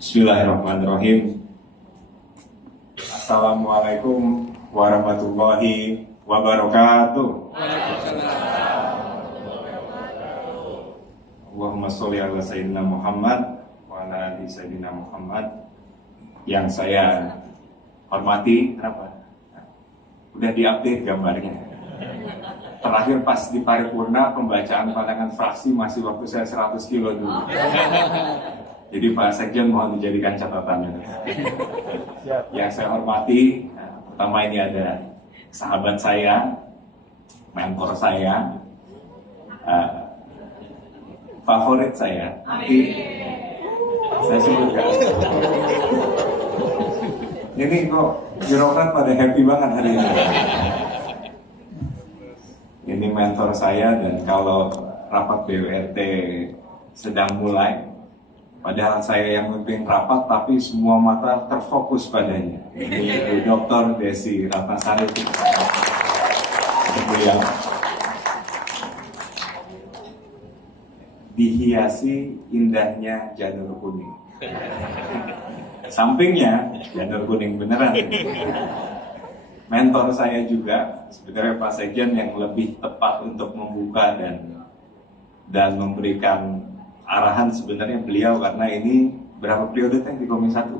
Bismillahirrahmanirrahim. Assalamualaikum warahmatullahi wabarakatuh. Allahumma sholli ala sayyidina Muhammad wa ala ali sayyidina Muhammad. Yang saya hormati, kenapa? Udah diupdate gambarnya. Terakhir pas di paripurna pembacaan pandangan fraksi masih waktu saya 100 kilo dulu. Jadi Pak Sekjen mohon dijadikan catatan. Yang saya hormati, pertama ini ada sahabat saya, mentor saya, favorit saya. Saya sebutkan. Ini kok birokrat pada happy banget hari ini. Ini mentor saya, dan kalau rapat BWRT sedang mulai, padahal saya yang memimpin rapat, tapi semua mata terfokus padanya. Ini Dr. Desi Ratnasari. Beliau dihiasi indahnya janur kuning. Sampingnya janur kuning beneran. Mentor saya juga, sebenarnya Pak Sekjen yang lebih tepat untuk membuka dan memberikan arahan sebenarnya beliau, karena ini berapa periode di Komisi 1?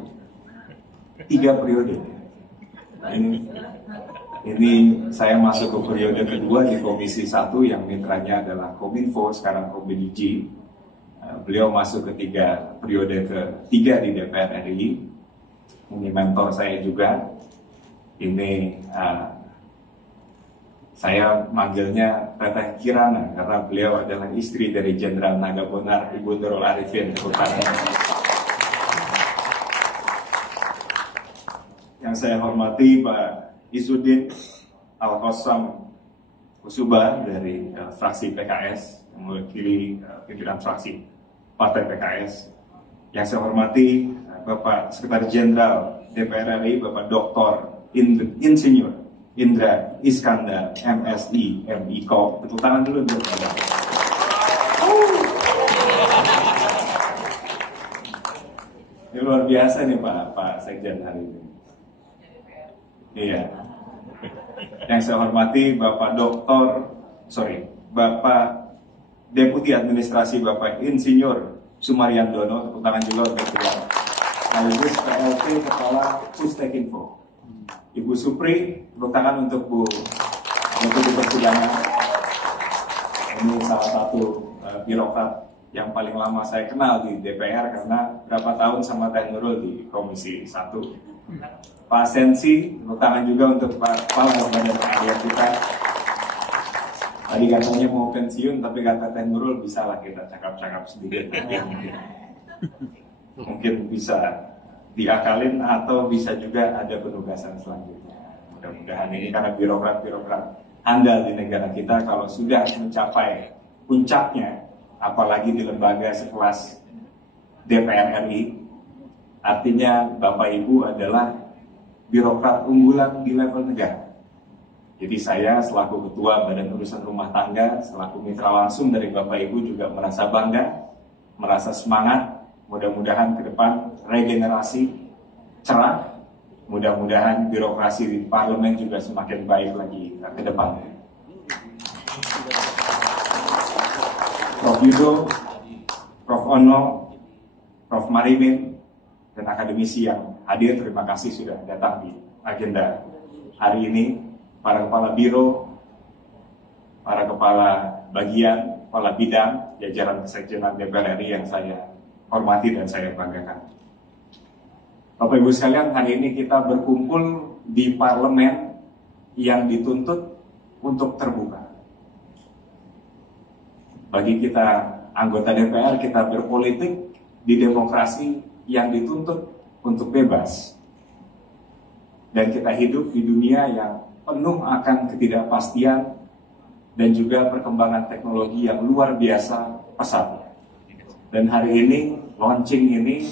3 periode. Ini saya masuk ke periode kedua di Komisi 1 yang mitranya adalah Kominfo, sekarang Kominiji. Beliau masuk ke periode ketiga di DPR RI. Ini mentor saya juga. Ini saya manggilnya Teteh Kirana karena beliau adalah istri dari Jenderal Nagabonar, Ibu Nurul Arifin. Yang saya hormati Pak Izzuddin Al-Qassam Kusuba dari fraksi PKS, yang mewakili pimpinan fraksi Partai PKS. Yang saya hormati Bapak Sekretaris Jenderal DPR RI, Bapak Dr. Insinyur Indra Iskandar, MSI, MIKO. Tepuk tangan dulu. Ini luar biasa nih Pak Sekjen hari ini. Iya. Yang saya hormati Bapak Deputi Administrasi Bapak Insinyur Sumaryandono. Tepuk tangan juga untuk beliau. Sekaligus PLT Kepala Pustekinfo. Ibu Supri, tepuk tangan untuk Bu Persidangan. Ini salah satu birokrat yang paling lama saya kenal di DPR, karena berapa tahun sama Teh Nurul di Komisi 1. Pak Sensi, tepuk tangan juga untuk Pak Kepala Badan Pengajian kita. Tadi katanya mau pensiun, tapi kata Teh Nurul bisa lah kita cakap-cakap sedikit. Mungkin bisa diakalin atau bisa juga ada penugasan selanjutnya. Mudah-mudahan ini, karena birokrat-birokrat andal di negara kita kalau sudah mencapai puncaknya, apalagi di lembaga sekelas DPR RI, artinya Bapak Ibu adalah birokrat unggulan di level negara. Jadi saya selaku Ketua Badan Urusan Rumah Tangga, selaku mitra langsung dari Bapak Ibu juga merasa bangga, merasa semangat. Mudah-mudahan ke depan regenerasi cerah, mudah-mudahan birokrasi di parlemen juga semakin baik lagi ke depan. Prof. Yudo, Prof. Ono, Prof. Marimin, dan akademisi yang hadir, terima kasih sudah datang di agenda hari ini. Para kepala biro, para kepala bagian, kepala bidang, jajaran kesekjenan DPR RI yang saya hormati dan saya banggakan. Bapak Ibu sekalian, hari ini kita berkumpul di parlemen yang dituntut untuk terbuka. Bagi kita anggota DPR, kita berpolitik di demokrasi yang dituntut untuk bebas. Dan kita hidup di dunia yang penuh akan ketidakpastian dan juga perkembangan teknologi yang luar biasa pesat. Dan hari ini, launching ini,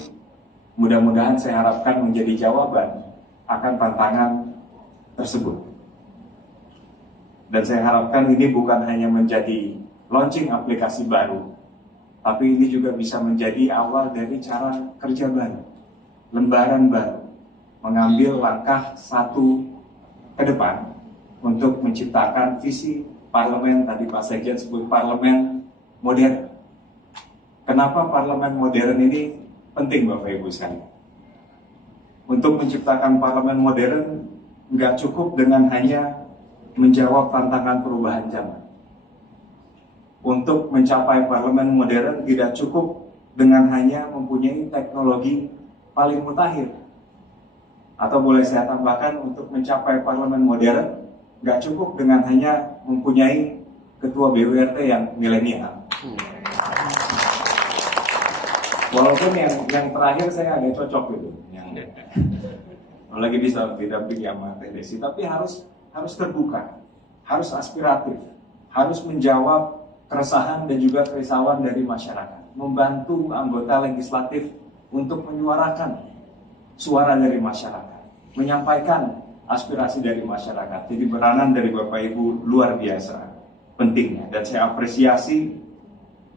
mudah-mudahan saya harapkan menjadi jawaban akan tantangan tersebut. Dan saya harapkan ini bukan hanya menjadi launching aplikasi baru, tapi ini juga bisa menjadi awal dari cara kerja baru. lembaran baru, mengambil langkah satu ke depan untuk menciptakan visi parlemen, tadi Pak Sekjen sebut parlemen modern. Kenapa parlemen modern ini penting Bapak Ibu sekalian? Untuk menciptakan parlemen modern nggak cukup dengan hanya menjawab tantangan perubahan zaman. Untuk mencapai parlemen modern tidak cukup dengan hanya mempunyai teknologi paling mutakhir. Atau boleh saya tambahkan, untuk mencapai parlemen modern nggak cukup dengan hanya mempunyai ketua BURT yang milenial. Walaupun yang terakhir saya agak cocok gitu, yang lagi bisa didampingi sama Teh Desi, tapi harus terbuka, harus aspiratif, harus menjawab keresahan dan juga kerisauan dari masyarakat, membantu anggota legislatif untuk menyuarakan suara dari masyarakat, menyampaikan aspirasi dari masyarakat. Jadi peranan dari Bapak Ibu luar biasa pentingnya, dan saya apresiasi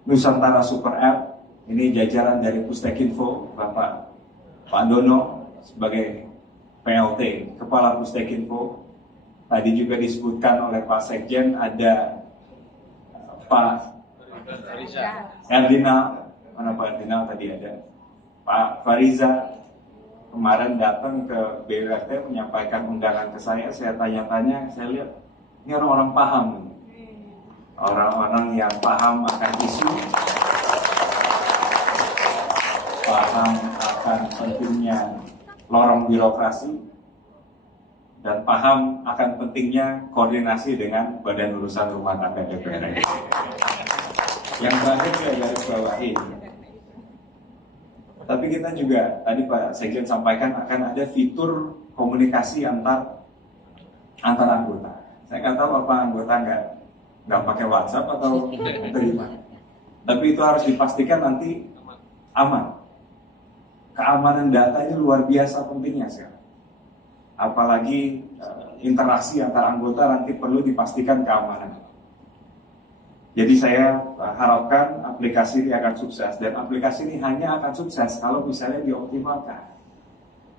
Nusantara Super App. Ini jajaran dari Pustekinfo, Bapak Pak Dono sebagai PLT, Kepala Pustekinfo. Tadi juga disebutkan oleh Pak Sekjen, ada Pak Erdinal, mana Pak Erdinal tadi ada, Pak Fariza kemarin datang ke BURT menyampaikan undangan ke saya tanya-tanya, saya lihat ini orang-orang paham, orang-orang yang paham akan isu, paham akan pentingnya lorong birokrasi, dan paham akan pentingnya koordinasi dengan Badan Urusan Rumah Tangga DPR. Yang terakhir saya garis bawahi, tapi kita juga tadi Pak Sekjen sampaikan akan ada fitur komunikasi antar anggota. Saya nggak tahu apa anggota nggak pakai WhatsApp atau gimana. Tapi itu harus dipastikan nanti aman. Keamanan data ini luar biasa pentingnya sekarang. Apalagi interaksi antar anggota nanti perlu dipastikan keamanan. Jadi saya harapkan aplikasi ini akan sukses, dan aplikasi ini hanya akan sukses kalau misalnya dioptimalkan.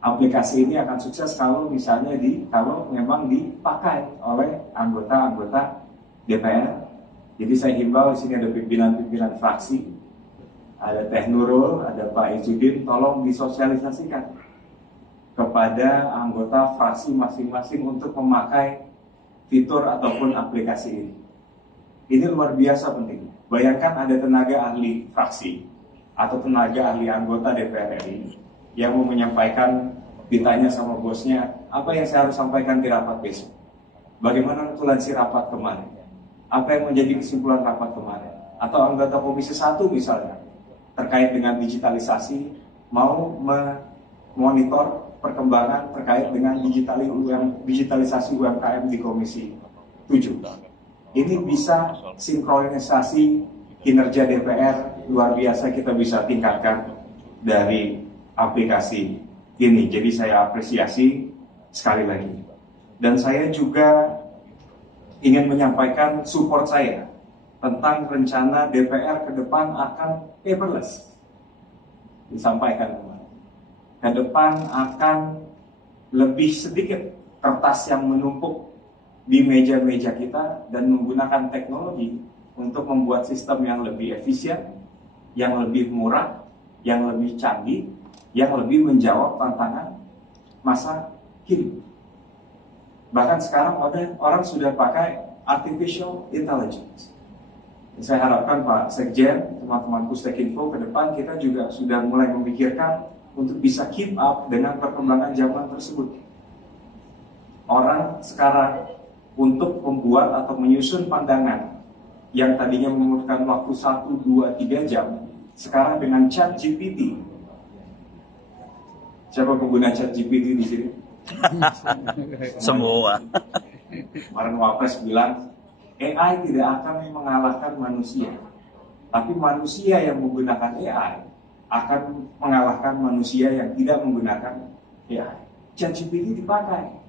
Aplikasi ini akan sukses kalau misalnya kalau memang dipakai oleh anggota-anggota DPR. Jadi saya himbau, di sini ada pimpinan-pimpinan fraksi, ada Teh Nurul, ada Pak Izudin, tolong disosialisasikan kepada anggota fraksi masing-masing untuk memakai fitur ataupun aplikasi ini. Ini luar biasa penting. Bayangkan ada tenaga ahli fraksi atau tenaga ahli anggota DPR RI yang mau menyampaikan, ditanya sama bosnya, apa yang saya harus sampaikan di rapat besok? Bagaimana notulensi rapat kemarin? Apa yang menjadi kesimpulan rapat kemarin? Atau anggota Komisi 1 misalnya, terkait dengan digitalisasi, mau memonitor perkembangan terkait dengan digitalisasi UMKM di Komisi 7. Ini bisa sinkronisasi kinerja DPR luar biasa, kita bisa tingkatkan dari aplikasi ini. Jadi saya apresiasi sekali lagi. Dan saya juga ingin menyampaikan support saya tentang rencana DPR ke depan akan paperless. Disampaikan kemarin. Ke depan akan lebih sedikit kertas yang menumpuk di meja-meja kita, dan menggunakan teknologi untuk membuat sistem yang lebih efisien, yang lebih murah, yang lebih canggih, yang lebih menjawab tantangan masa kini. Bahkan sekarang orang sudah pakai artificial intelligence. Saya harapkan Pak Sekjen, teman-teman Pustekinfo, ke depan kita juga sudah mulai memikirkan untuk bisa keep up dengan perkembangan zaman tersebut. Orang sekarang untuk membuat atau menyusun pandangan yang tadinya membutuhkan waktu 1, 2, 3 jam, sekarang dengan ChatGPT. Siapa pengguna ChatGPT di sini? Semua. Kemarin Wapres bilang, AI tidak akan mengalahkan manusia, tapi manusia yang menggunakan AI akan mengalahkan manusia yang tidak menggunakan AI. ChatGPT dipakai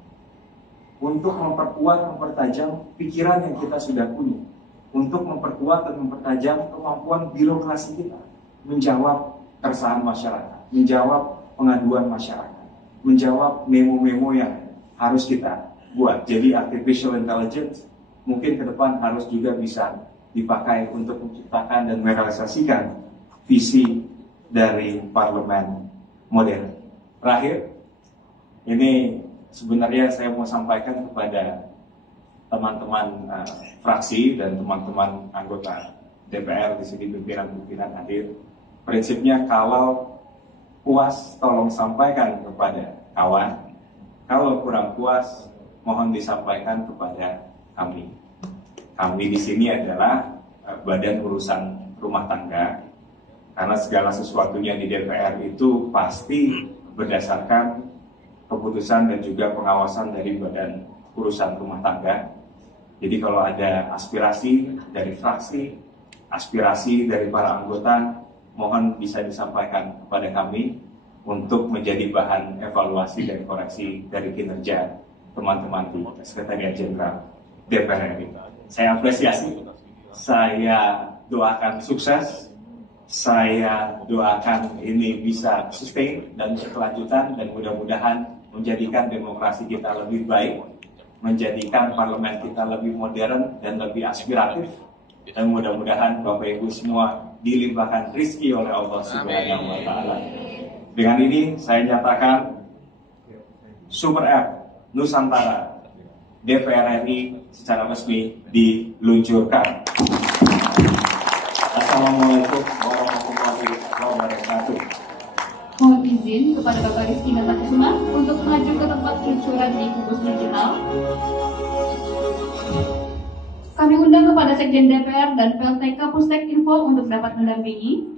untuk memperkuat, mempertajam pikiran yang kita sudah punya, untuk memperkuat dan mempertajam kemampuan birokrasi kita, menjawab keresahan masyarakat, menjawab pengaduan masyarakat, menjawab memo-memo yang harus kita buat. Jadi artificial intelligence mungkin ke depan harus juga bisa dipakai untuk menciptakan dan merealisasikan visi dari parlemen modern. Terakhir, ini sebenarnya saya mau sampaikan kepada teman-teman fraksi dan teman-teman anggota DPR di sini, pimpinan-pimpinan hadir. Prinsipnya kalau puas tolong sampaikan kepada kawan, kalau kurang puas mohon disampaikan kepada kami. Kami di sini adalah badan urusan rumah tangga, karena segala sesuatunya di DPR itu pasti berdasarkan keputusan dan juga pengawasan dari badan urusan rumah tangga. Jadi kalau ada aspirasi dari fraksi, aspirasi dari para anggota, mohon bisa disampaikan kepada kami untuk menjadi bahan evaluasi dan koreksi dari kinerja teman-teman di Sekretariat Jenderal DPR RI. Saya apresiasi, saya doakan sukses, saya doakan ini bisa sustain dan berkelanjutan, dan mudah-mudahan menjadikan demokrasi kita lebih baik, menjadikan parlemen kita lebih modern dan lebih aspiratif, dan mudah-mudahan Bapak Ibu semua dilimpahkan rezeki oleh Allah Subhanahu wa Ta'ala. Dengan ini saya nyatakan Super App Nusantara DPR RI secara resmi diluncurkan. Assalamualaikum warahmatullahi wabarakatuh. Mohon izin kepada Bapak Rizky Natakusuma untuk maju ke tempat peluncuran di Kubus Digital. Kami undang kepada Sekjen DPR dan PLT Kapustek Info untuk dapat mendampingi.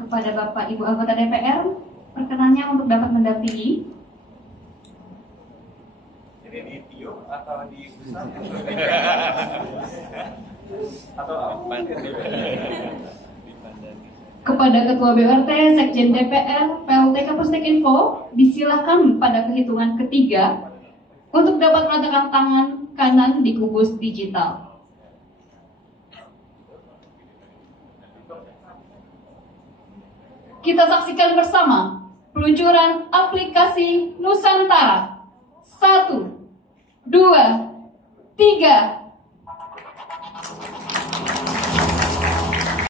Kepada Bapak Ibu anggota DPR, perkenannya untuk dapat mendampingi. Jadi di Tio atau di Pusat? Atau apa? Kepada Ketua BRT, Sekjen DPR, PLT Kapustek Info, disilakan pada kehitungan ketiga untuk dapat meletakkan tangan kanan di kubus digital. Kita saksikan bersama peluncuran aplikasi Nusantara. 1, 2, 3.